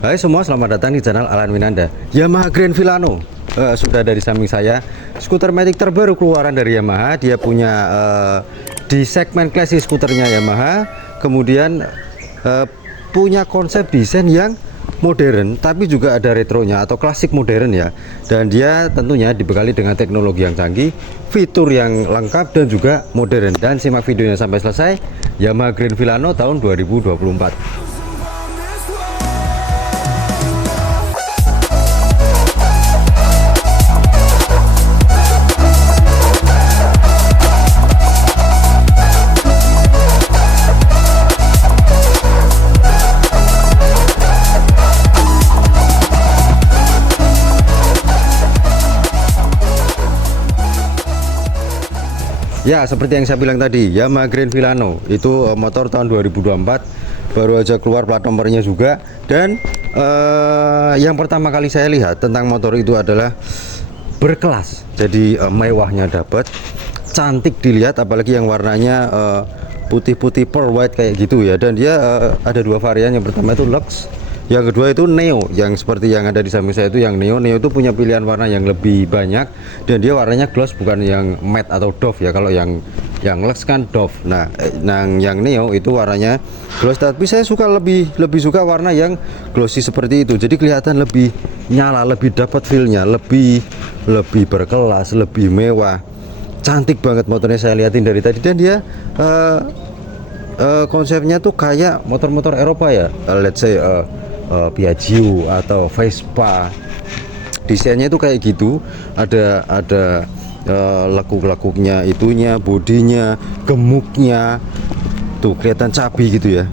Hai semua, selamat datang di channel Alan Winanda. Yamaha Grand Villano sudah dari samping saya. Skuter matic terbaru keluaran dari Yamaha. Dia punya di segmen klasik skuternya Yamaha. Kemudian punya konsep desain yang modern, tapi juga ada retronya atau klasik modern ya. Dan dia tentunya dibekali dengan teknologi yang canggih, fitur yang lengkap dan juga modern. Dan simak videonya sampai selesai. Yamaha Grand Villano tahun 2024. Ya, seperti yang saya bilang tadi, Yamaha Grand Villano itu motor tahun 2024, baru aja keluar plat nomornya juga. Dan yang pertama kali saya lihat tentang motor itu adalah berkelas. Jadi mewahnya dapat, cantik dilihat, apalagi yang warnanya putih-putih pearl white kayak gitu ya. Dan dia ada dua varian, yang pertama itu Lux, yang kedua itu Neo, yang seperti yang ada di samping saya itu yang Neo. Neo itu punya pilihan warna yang lebih banyak dan dia warnanya gloss, bukan yang matte atau doff ya. Kalau yang Lux kan doff. Nah, yang Neo itu warnanya gloss, tapi saya suka lebih suka warna yang glossy seperti itu. Jadi kelihatan lebih nyala, lebih dapat feel-nya, lebih berkelas, lebih mewah. Cantik banget motornya, saya liatin dari tadi. Dan dia konsepnya tuh kayak motor-motor Eropa ya. Let's say Piaggio atau Vespa, desainnya itu kayak gitu. Ada lekuk-lekuknya, itunya, bodinya, gemuknya tuh kelihatan cabi gitu ya.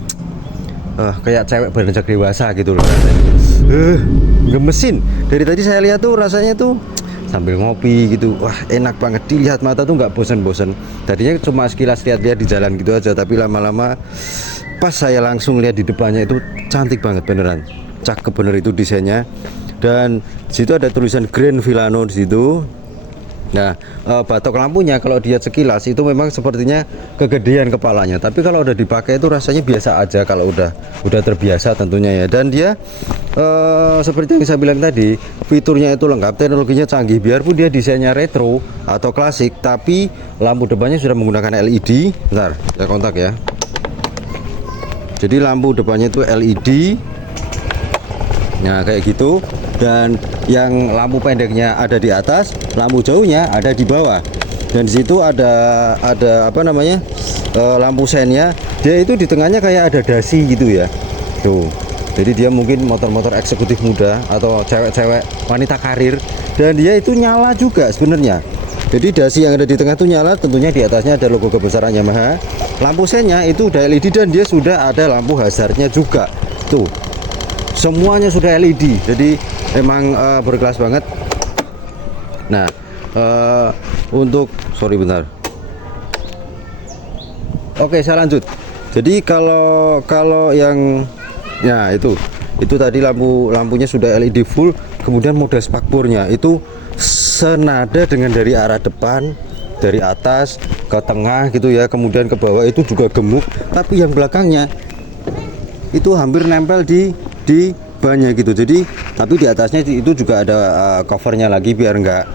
Kayak cewek beranjak dewasa gitu loh. Gemesin. Dari tadi saya lihat tuh rasanya tuh sambil ngopi gitu, wah enak banget dilihat, mata tuh nggak bosan-bosan. Tadinya cuma sekilas lihat-lihat di jalan gitu aja, tapi lama-lama pas saya langsung lihat di depannya itu cantik banget beneran, cakep bener itu desainnya. Dan situ ada tulisan Grand Villano di situ. Nah, batok lampunya kalau dia sekilas itu memang sepertinya kegedean kepalanya, tapi kalau udah dipakai itu rasanya biasa aja kalau udah terbiasa tentunya ya. Dan dia seperti yang saya bilang tadi, fiturnya itu lengkap, teknologinya canggih. Biarpun dia desainnya retro atau klasik, tapi lampu depannya sudah menggunakan LED. Bentar, saya kontak ya. Jadi lampu depannya itu LED. Nah, kayak gitu. Dan yang lampu pendeknya ada di atas, lampu jauhnya ada di bawah. Dan di situ ada apa namanya, lampu sennya. Dia itu di tengahnya kayak ada dasi gitu ya. Tuh. Jadi dia mungkin motor-motor eksekutif muda atau cewek-cewek wanita karir. Dan dia itu nyala juga sebenarnya. Jadi dasi yang ada di tengah itu nyala, tentunya di atasnya ada logo kebesaran Yamaha. Lampu sennya itu udah LED dan dia sudah ada lampu hazardnya juga. Tuh. Semuanya sudah LED. Jadi emang berkelas banget. Nah, untuk bentar. Oke, saya lanjut. Jadi kalau yang ya itu tadi lampunya sudah LED full, kemudian mode spakbornya itu senada dengan dari arah depan, dari atas ke tengah gitu ya, kemudian ke bawah itu juga gemuk, tapi yang belakangnya itu hampir nempel di bannya gitu. Jadi tapi di atasnya itu juga ada covernya lagi biar enggak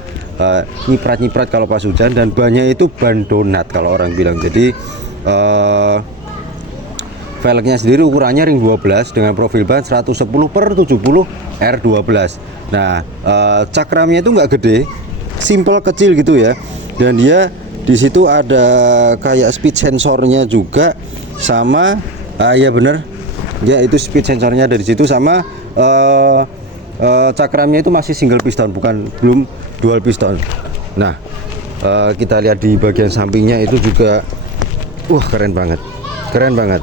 nyiprat-nyiprat kalau pas hujan. Dan bannya itu ban donat kalau orang bilang. Jadi velgnya sendiri ukurannya ring 12 dengan profil ban 110/70 R12. Nah, cakramnya itu enggak gede, simple kecil gitu ya. Dan dia di situ ada kayak speed sensornya juga, sama ya bener ya, itu speed sensornya dari situ, sama cakramnya itu masih single piston, belum dual piston. Nah, kita lihat di bagian sampingnya itu juga keren banget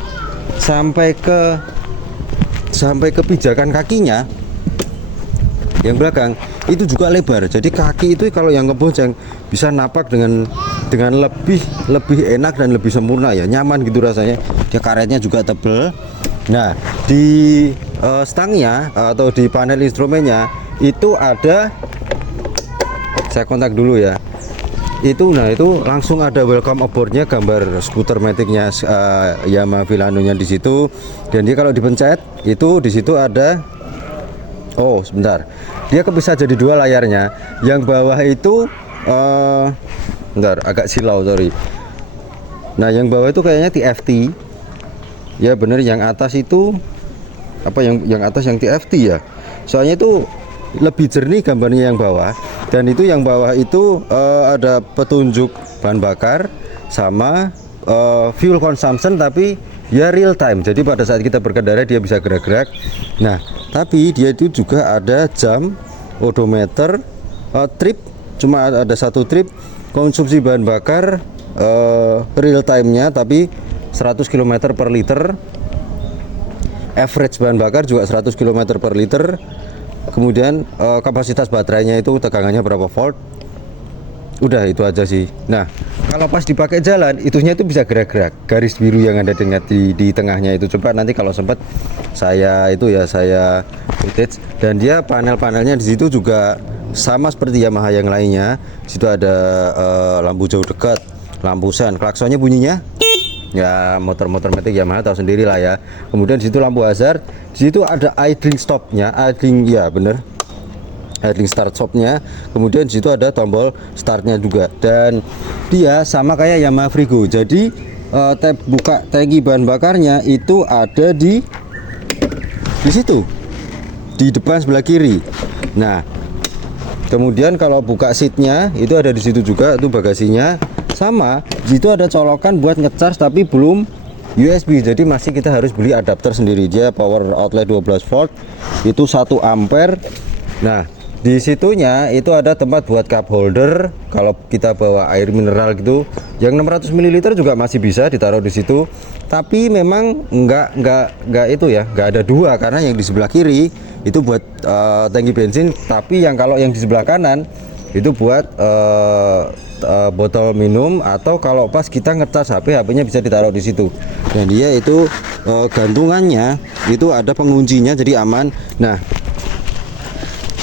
sampai ke pijakan kakinya yang belakang itu juga lebar. Jadi kaki itu kalau yang ngebonceng bisa napak dengan lebih enak dan lebih sempurna ya, nyaman gitu rasanya. Dia karetnya juga tebel. Nah, di stangnya atau di panel instrumennya itu ada, saya kontak dulu ya, itu langsung ada welcome aboardnya, gambar skuter maticnya Yamaha Villano nya di situ. Dan dia kalau dipencet itu di situ ada Oh sebentar, dia kepisah jadi dua layarnya. Yang bawah itu bentar, agak silau, sorry. Nah yang bawah itu kayaknya TFT. Ya bener, yang atas itu apa, yang atas yang TFT ya. Soalnya itu lebih jernih gambarnya yang bawah. Dan itu yang bawah itu ada petunjuk bahan bakar sama fuel consumption, tapi ya real time. Jadi pada saat kita berkendara dia bisa gerak-gerak. Nah tapi dia itu juga ada jam, odometer, trip, cuma ada satu trip, konsumsi bahan bakar real time-nya tapi 100 km per liter, average bahan bakar juga 100 km per liter. Kemudian kapasitas baterainya itu tegangannya berapa volt. Udah itu aja sih. Nah kalau pas dipakai jalan itunya itu bisa gerak-gerak, garis biru yang ada di tengahnya itu. Coba nanti kalau sempat saya footage. Dan dia panel-panelnya di situ juga sama seperti Yamaha yang lainnya. Di situ ada lampu jauh dekat, lampu sen, klaksonnya bunyinya ya motor-motor metik Yamaha tahu sendiri lah ya. Kemudian di situ lampu hazard, di situ ada idling stopnya, idling ya bener, idling start stopnya. Kemudian di situ ada tombol startnya juga. Dan dia sama kayak Yamaha Frigo. Jadi tab buka tangki bahan bakarnya itu ada di situ, di depan sebelah kiri. Nah kemudian kalau buka seatnya itu ada di situ juga, itu bagasinya. Sama di situ ada colokan buat ngecas tapi belum USB, jadi masih kita harus beli adapter sendiri. Dia power outlet 12 volt itu 1 ampere. Nah di situnya itu ada tempat buat cup holder kalau kita bawa air mineral gitu, yang 600 ml juga masih bisa ditaruh di situ. Tapi memang enggak itu ya, enggak ada dua, karena yang di sebelah kiri itu buat tangki bensin, tapi yang kalau yang di sebelah kanan itu buat botol minum, atau kalau pas kita ngecas HP-nya bisa ditaruh di situ. Dan dia itu gantungannya itu ada penguncinya jadi aman. Nah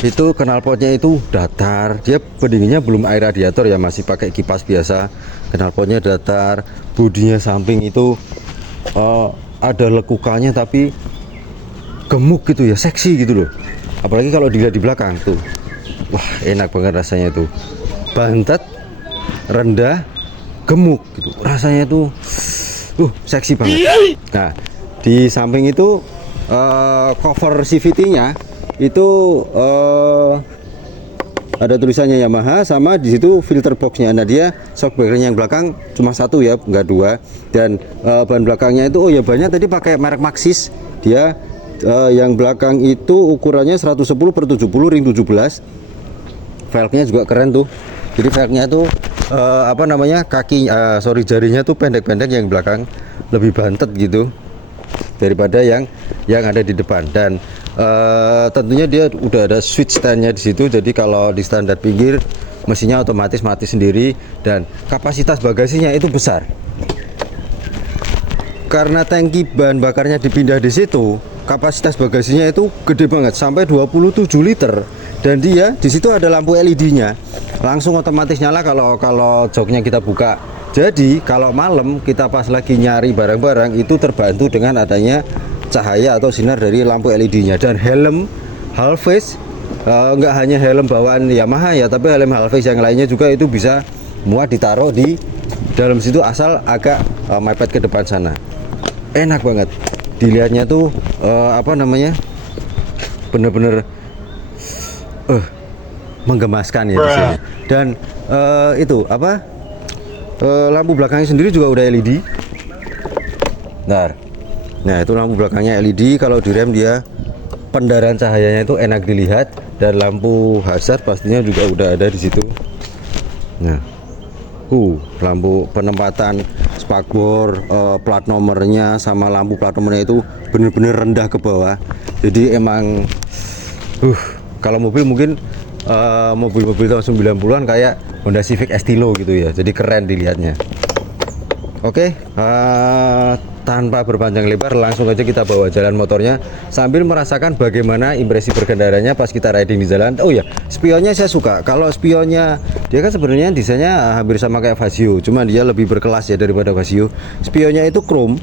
itu knalpotnya itu datar, dia pendinginnya belum air radiator ya, masih pakai kipas biasa. Knalpotnya datar, bodinya samping itu ada lekukannya tapi gemuk gitu ya, seksi gitu loh. Apalagi kalau dilihat di belakang tuh, wah enak banget rasanya tuh, bantet, rendah, gemuk gitu rasanya tuh, seksi banget. Nah di samping itu cover CVT-nya itu ada tulisannya Yamaha, sama di situ filter boxnya. Nah dia shock breakernya yang belakang cuma satu ya, enggak dua. Dan ban belakangnya itu oh ya banyak tadi pakai merek Maxxis. Dia yang belakang itu ukurannya 110/70 ring 17. Velgnya juga keren tuh. Jadi velgnya tuh apa namanya, kaki jarinya tuh pendek-pendek, yang belakang lebih bantet gitu daripada yang ada di depan. Dan tentunya dia udah ada switch standnya di situ, jadi kalau di standar pinggir mesinnya otomatis mati sendiri. Dan kapasitas bagasinya itu besar karena tangki bahan bakarnya dipindah di situ. Kapasitas bagasinya itu gede banget, sampai 27 liter. Dan dia di situ ada lampu LED-nya, langsung otomatis nyala kalau joknya kita buka. Jadi kalau malam kita pas lagi nyari barang-barang itu terbantu dengan adanya cahaya atau sinar dari lampu LED-nya. Dan helm half face, nggak hanya helm bawaan Yamaha ya, tapi helm half face yang lainnya juga itu bisa muat ditaruh di dalam situ, asal agak mepet ke depan sana. Enak banget dilihatnya tuh, apa namanya, bener-bener menggemaskan ya di sini. Dan itu apa, lampu belakangnya sendiri juga udah LED. Nah itu lampu belakangnya LED. Kalau di rem dia pendaran cahayanya itu enak dilihat, dan lampu hazard pastinya juga udah ada di situ. Nah lampu penempatan spakbor, plat nomornya sama lampu plat nomornya itu bener-bener rendah ke bawah. Jadi emang kalau mobil mungkin mobil-mobil tahun 90-an kayak Honda Civic Estilo gitu ya, jadi keren dilihatnya. Oke, tanpa berpanjang lebar langsung aja kita bawa jalan motornya sambil merasakan bagaimana impresi berkendaranya pas kita riding di jalan. Oh ya, spionnya saya suka. Kalau spionnya dia kan sebenarnya desainnya hampir sama kayak Vasio, cuma dia lebih berkelas ya daripada Vasio. Spionnya itu chrome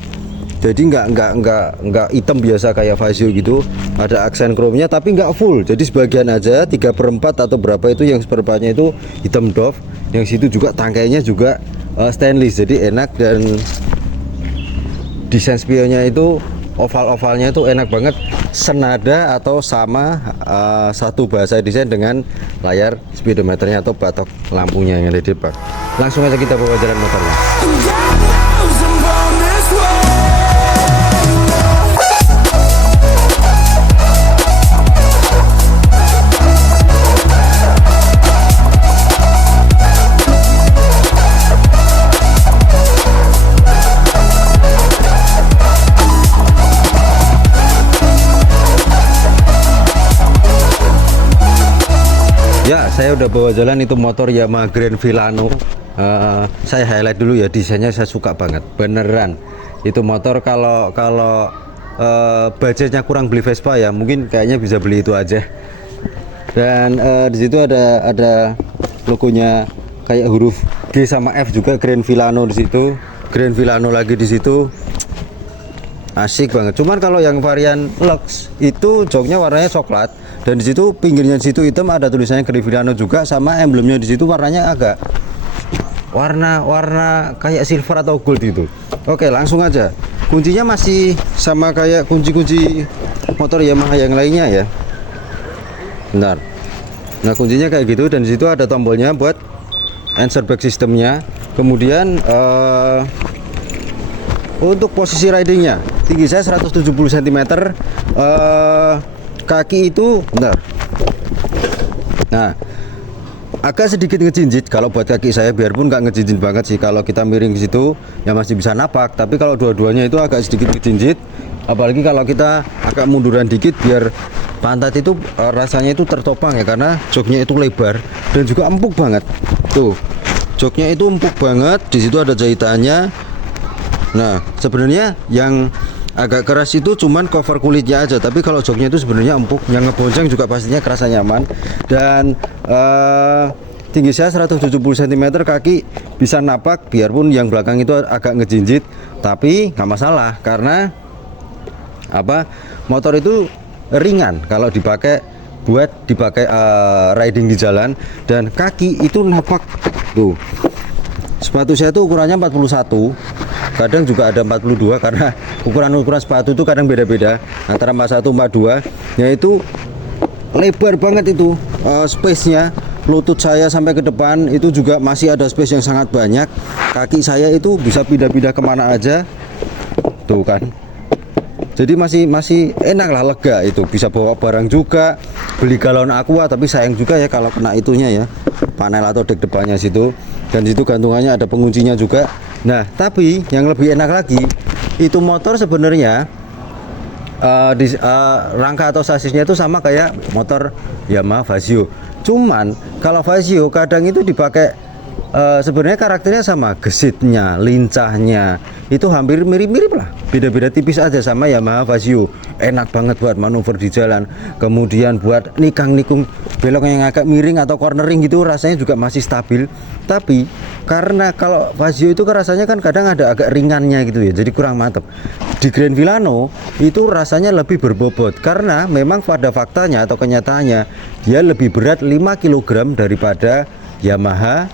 jadi nggak hitam biasa kayak Vasio gitu, ada aksen chrome-nya tapi nggak full, jadi sebagian aja 3/4 atau berapa itu yang seperempatnya itu hitam doff. Yang situ juga tangkainya juga stainless, jadi enak. Dan desain spionnya itu oval-ovalnya itu enak banget, senada atau sama satu bahasa desain dengan layar speedometernya atau batok lampunya yang ada di depan. Langsung aja kita bawa jalan motornya. Ya, saya udah bawa jalan itu motor Yamaha Grand Villano. Saya highlight dulu ya, desainnya saya suka banget, beneran. Itu motor kalau budgetnya kurang beli Vespa ya, mungkin kayaknya bisa beli itu aja. Dan di situ ada logonya kayak huruf G sama F juga, Grand Villano di situ, Grand Villano lagi di situ. Asik banget. Cuman kalau yang varian Lux itu joknya warnanya coklat dan di situ pinggirnya di situ hitam, ada tulisannya Grand Villano juga, sama emblemnya di situ warnanya agak warna kayak silver atau gold itu. Oke, langsung aja. Kuncinya masih sama kayak kunci-kunci motor Yamaha yang lainnya ya. Bentar. Nah, kuncinya kayak gitu dan di situ ada tombolnya buat answer back sistemnya. Kemudian untuk posisi ridingnya, tinggi saya 170 cm, kaki itu bentar. Nah, agak sedikit ngejinjit kalau buat kaki saya, biarpun nggak ngejinjit banget sih. Kalau kita miring ke situ ya masih bisa napak, tapi kalau dua-duanya itu agak sedikit ngejinjit. Apalagi kalau kita agak munduran dikit, biar pantat itu rasanya itu tertopang ya, karena joknya itu lebar dan juga empuk banget. Tuh, joknya itu empuk banget. Di situ ada jahitannya. Nah, sebenarnya yang agak keras itu cuman cover kulitnya aja, tapi kalau joknya itu sebenarnya empuk. Yang ngebonceng juga pastinya kerasa nyaman. Dan tinggi saya 170 cm, kaki bisa napak, biarpun yang belakang itu agak ngejinjit, tapi nggak masalah karena apa? Motor itu ringan kalau dipakai riding di jalan, dan kaki itu napak. Tuh, sepatu saya tuh ukurannya 41, kadang juga ada 42, karena ukuran sepatu itu kadang beda-beda antara 41 42, yaitu lebar banget itu space-nya. Lutut saya sampai ke depan itu juga masih ada space yang sangat banyak. Kaki saya itu bisa pindah-pindah kemana aja, tuh kan. Jadi masih enak lah, lega itu, bisa bawa barang juga. Beli galon aqua, tapi sayang juga ya kalau kena itunya ya, panel atau dek depannya situ. Dan situ gantungannya ada penguncinya juga. Nah, tapi yang lebih enak lagi, itu motor sebenarnya rangka atau sasisnya itu sama kayak motor Yamaha Vasio. Cuman kalau Vasio kadang itu dipakai sebenarnya karakternya sama, gesitnya, lincahnya itu hampir mirip-mirip lah, beda-beda tipis aja sama Yamaha Vasio. Enak banget buat manuver di jalan, kemudian buat nikung belok yang agak miring atau cornering gitu, rasanya juga masih stabil. Tapi karena kalau Vasio itu rasanya kan kadang ada agak ringannya gitu ya, jadi kurang mantap. Di Grand Villano itu rasanya lebih berbobot, karena memang pada faktanya atau kenyataannya dia lebih berat 5 kg daripada Yamaha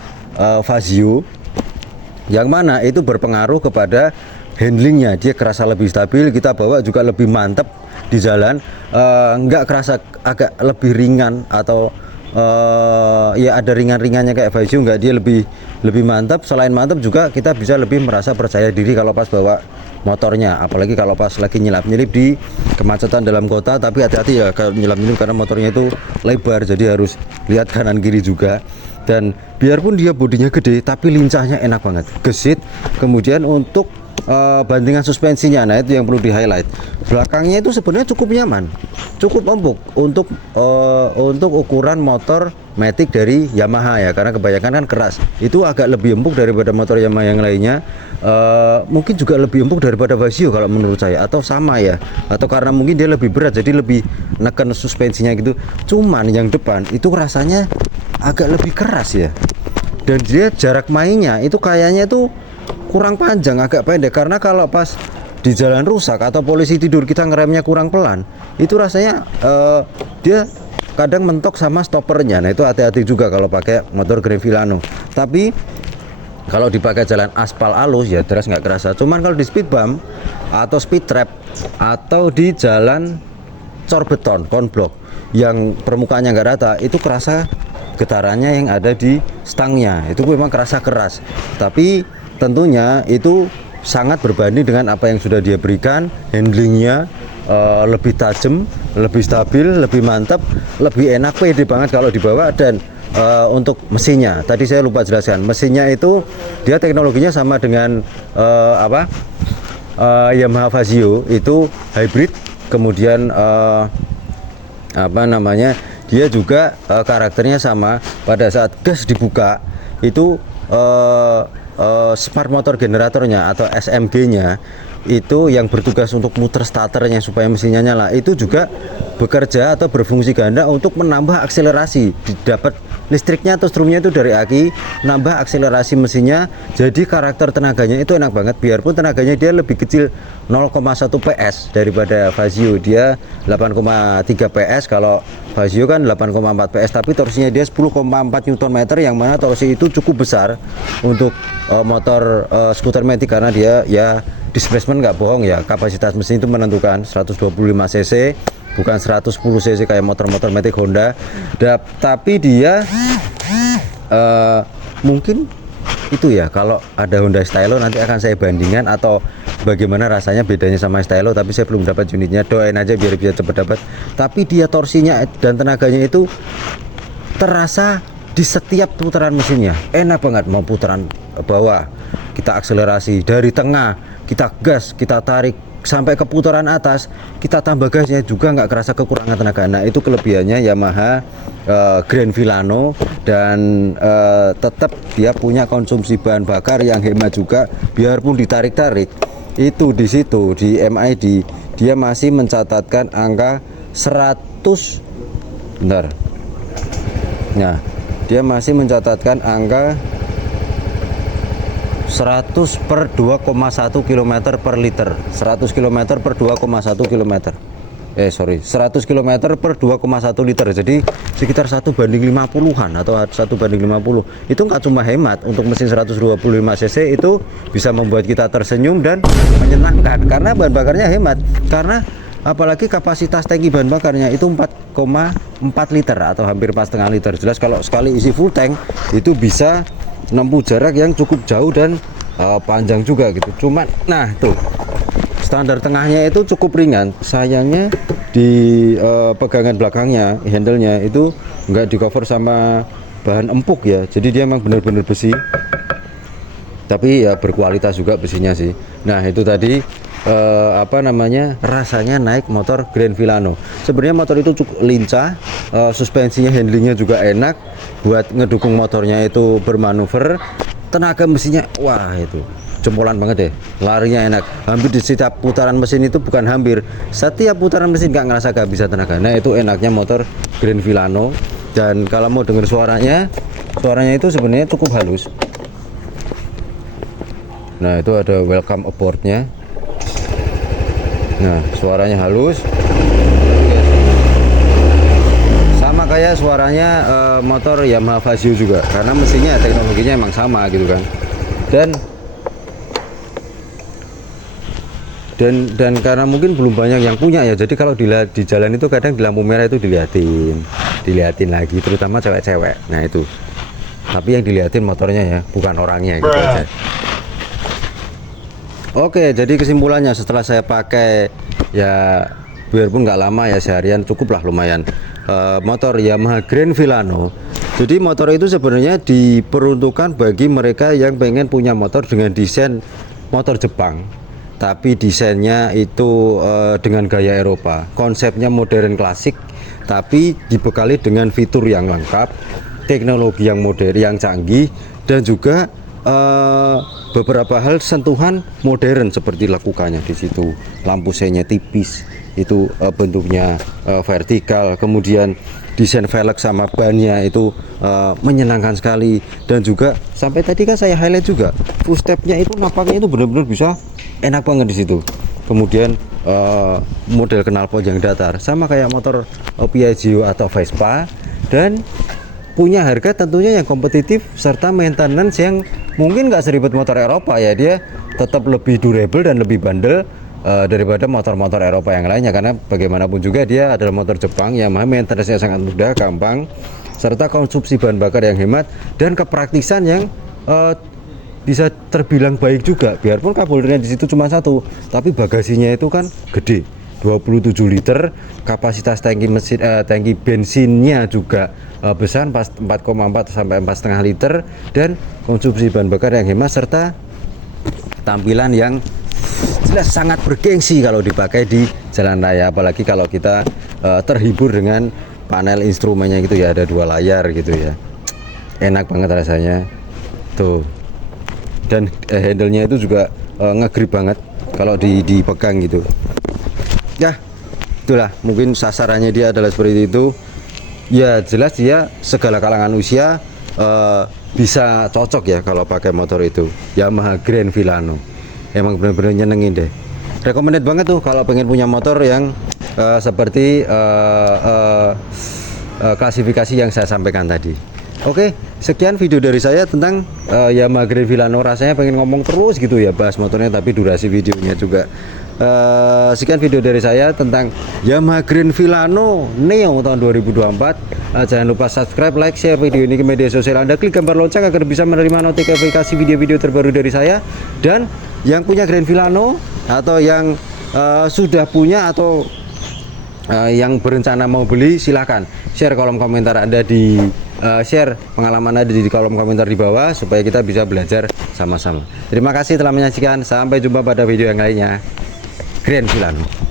Vasio, yang mana itu berpengaruh kepada handlingnya. Dia kerasa lebih stabil, kita bawa juga lebih mantep di jalan, nggak kerasa agak lebih ringan atau ya ada ringan-ringannya kayak Vasio, nggak. Dia lebih mantap. Selain mantap juga kita bisa lebih merasa percaya diri kalau pas bawa motornya, apalagi kalau pas lagi nyelap-nyelip di kemacetan dalam kota. Tapi hati-hati ya kalau nyelap-nyelip, karena motornya itu lebar, jadi harus lihat kanan kiri juga. Dan biarpun dia bodinya gede, tapi lincahnya enak banget, gesit. Kemudian untuk bantingan suspensinya, nah itu yang perlu di highlight. Belakangnya itu sebenarnya cukup nyaman, cukup empuk untuk ukuran motor matic dari Yamaha ya, karena kebanyakan kan keras. Itu agak lebih empuk daripada motor Yamaha yang lainnya. Mungkin juga lebih empuk daripada Vasio kalau menurut saya, atau sama ya, atau karena mungkin dia lebih berat jadi lebih neken suspensinya gitu. Cuman yang depan itu rasanya agak lebih keras ya, dan dia jarak mainnya itu kayaknya tuh kurang panjang, agak pendek. Karena kalau pas di jalan rusak atau polisi tidur kita ngeremnya kurang pelan, itu rasanya dia kadang mentok sama stoppernya. Nah itu hati-hati juga kalau pakai motor Grand Vilano. Tapi kalau dipakai jalan aspal halus ya deras nggak kerasa. Cuman kalau di speed bump atau speed trap atau di jalan cor beton konblok yang permukaannya nggak rata, itu kerasa getarannya yang ada di stangnya, itu memang kerasa keras. Tapi tentunya itu sangat berbanding dengan apa yang sudah dia berikan. Handlingnya lebih tajam, lebih stabil, lebih mantap, lebih enak, pede banget kalau dibawa. Dan untuk mesinnya tadi saya lupa jelaskan, mesinnya itu dia teknologinya sama dengan Yamaha Fazio, itu hybrid. Kemudian dia juga karakternya sama. Pada saat gas dibuka itu smart motor generatornya atau SMG-nya itu yang bertugas untuk muter starternya supaya mesinnya nyala, itu juga bekerja atau berfungsi ganda untuk menambah akselerasi. Didapat listriknya atau strumnya itu dari aki, nambah akselerasi mesinnya. Jadi karakter tenaganya itu enak banget, biarpun tenaganya dia lebih kecil 0,1 PS daripada Fazio. Dia 8,3 PS, kalau Fazio kan 8,4 PS, tapi torsinya dia 10,4 Nm, yang mana torsi itu cukup besar untuk motor skuter matic, karena dia ya displacement nggak bohong ya, kapasitas mesin itu menentukan 125 cc bukan 110 cc kayak motor-motor matic Honda. Tapi dia mungkin itu ya, kalau ada Honda Stylo nanti akan saya bandingkan atau bagaimana rasanya bedanya sama Stylo, tapi saya belum dapat unitnya. Doain aja biar bisa cepat dapat. Tapi dia torsinya dan tenaganya itu terasa di setiap putaran mesinnya, enak banget. Mau putaran bawah kita akselerasi, dari tengah kita gas, kita tarik sampai ke putaran atas kita tambah gasnya juga nggak kerasa kekurangan tenaga. Nah itu kelebihannya Yamaha Grand Vilano. Dan tetap dia punya konsumsi bahan bakar yang hemat juga, biarpun ditarik-tarik itu di situ di MID dia masih mencatatkan angka 100. Nah dia masih mencatatkan angka 100 per 2,1 km per liter. 100 km per 2,1 km 100 km per 2,1 liter. Jadi sekitar 1:50-an atau 1:50. Itu nggak cuma hemat untuk mesin 125 cc, itu bisa membuat kita tersenyum dan menyenangkan karena bahan bakarnya hemat. Karena apalagi kapasitas tangki bahan bakarnya itu 4,4 liter atau hampir 4,5 liter. Jelas kalau sekali isi full tank itu bisa menempuh jarak yang cukup jauh dan panjang juga gitu. Cuman nah tuh standar tengahnya itu cukup ringan. Sayangnya di pegangan belakangnya, handle-nya itu nggak di cover sama bahan empuk ya. Jadi dia emang bener-bener besi, tapi ya berkualitas juga besinya sih. Nah itu tadi rasanya naik motor Grand Vilano. Sebenarnya motor itu cukup lincah, suspensinya, handlingnya juga enak buat ngedukung motornya itu bermanuver. Tenaga mesinnya wah itu jempolan banget deh, larinya enak. Hampir di setiap putaran mesin itu, bukan hampir, setiap putaran mesin nggak ngerasa kehabisan tenaga. Nah itu enaknya motor Grand Vilano. Dan kalau mau denger suaranya itu sebenarnya cukup halus. Nah itu ada welcome aboard-nya. Nah suaranya halus, sama kayak suaranya motor Yamaha Fazio juga, karena mesinnya teknologinya emang sama gitu kan. Dan karena mungkin belum banyak yang punya ya, jadi kalau dilihat di jalan itu kadang di lampu merah itu diliatin lagi, terutama cewek-cewek. Nah itu, tapi yang diliatin motornya ya, bukan orangnya gitu aja. Oke, jadi kesimpulannya setelah saya pakai ya, biarpun nggak lama ya, seharian cukuplah lumayan, motor Yamaha Grand Vilano. Jadi motor itu sebenarnya diperuntukkan bagi mereka yang pengen punya motor dengan desain motor Jepang, tapi desainnya itu dengan gaya Eropa. Konsepnya modern klasik, tapi dibekali dengan fitur yang lengkap, teknologi yang modern, yang canggih, dan juga beberapa hal sentuhan modern seperti lekukannya di situ, lampu senya tipis, itu bentuknya vertikal, kemudian desain velg sama bannya itu menyenangkan sekali. Dan juga sampai tadi kan saya highlight juga, footstepnya itu napaknya itu benar-benar bisa enak banget di situ. kemudian model knalpot yang datar, sama kayak motor Piaggio atau Vespa, dan punya harga tentunya yang kompetitif serta maintenance yang mungkin nggak seribet motor Eropa ya. Dia tetap lebih durable dan lebih bandel daripada motor-motor Eropa yang lainnya, karena bagaimanapun juga dia adalah motor Jepang yang maintenance-nya sangat mudah, gampang, serta konsumsi bahan bakar yang hemat dan kepraktisan yang bisa terbilang baik juga. Biarpun kabelnya di situ cuma satu, tapi bagasinya itu kan gede, 27 liter, kapasitas tangki bensinnya juga besar, 4,4 sampai 4,5 liter, dan konsumsi bahan bakar yang hemat serta tampilan yang jelas sangat bergengsi kalau dipakai di jalan raya, apalagi kalau kita terhibur dengan panel instrumennya gitu ya, ada 2 layar gitu ya, enak banget rasanya tuh. Dan handle-nya itu juga ngegrip banget kalau dipegang gitu ya. Itulah mungkin sasarannya dia adalah seperti itu ya. Jelas dia segala kalangan usia bisa cocok ya kalau pakai motor itu, Yamaha Grand Villano. Emang bener-bener nyenengin deh, recommended banget tuh kalau pengen punya motor yang seperti klasifikasi yang saya sampaikan tadi. Oke, sekian video dari saya tentang Yamaha Grand Villano. Rasanya pengen ngomong terus gitu ya, bahas motornya, tapi durasi videonya juga. Sekian video dari saya tentang Yamaha Grand Villano Neo tahun 2024. Jangan lupa subscribe, like, share video ini ke media sosial Anda, klik gambar lonceng agar bisa menerima notifikasi video-video terbaru dari saya. Dan yang punya Grand Villano atau yang sudah punya atau yang berencana mau beli, silahkan share kolom komentar Anda share pengalaman Anda di kolom komentar di bawah supaya kita bisa belajar sama-sama. Terima kasih telah menyaksikan, sampai jumpa pada video yang lainnya. Grand Villano.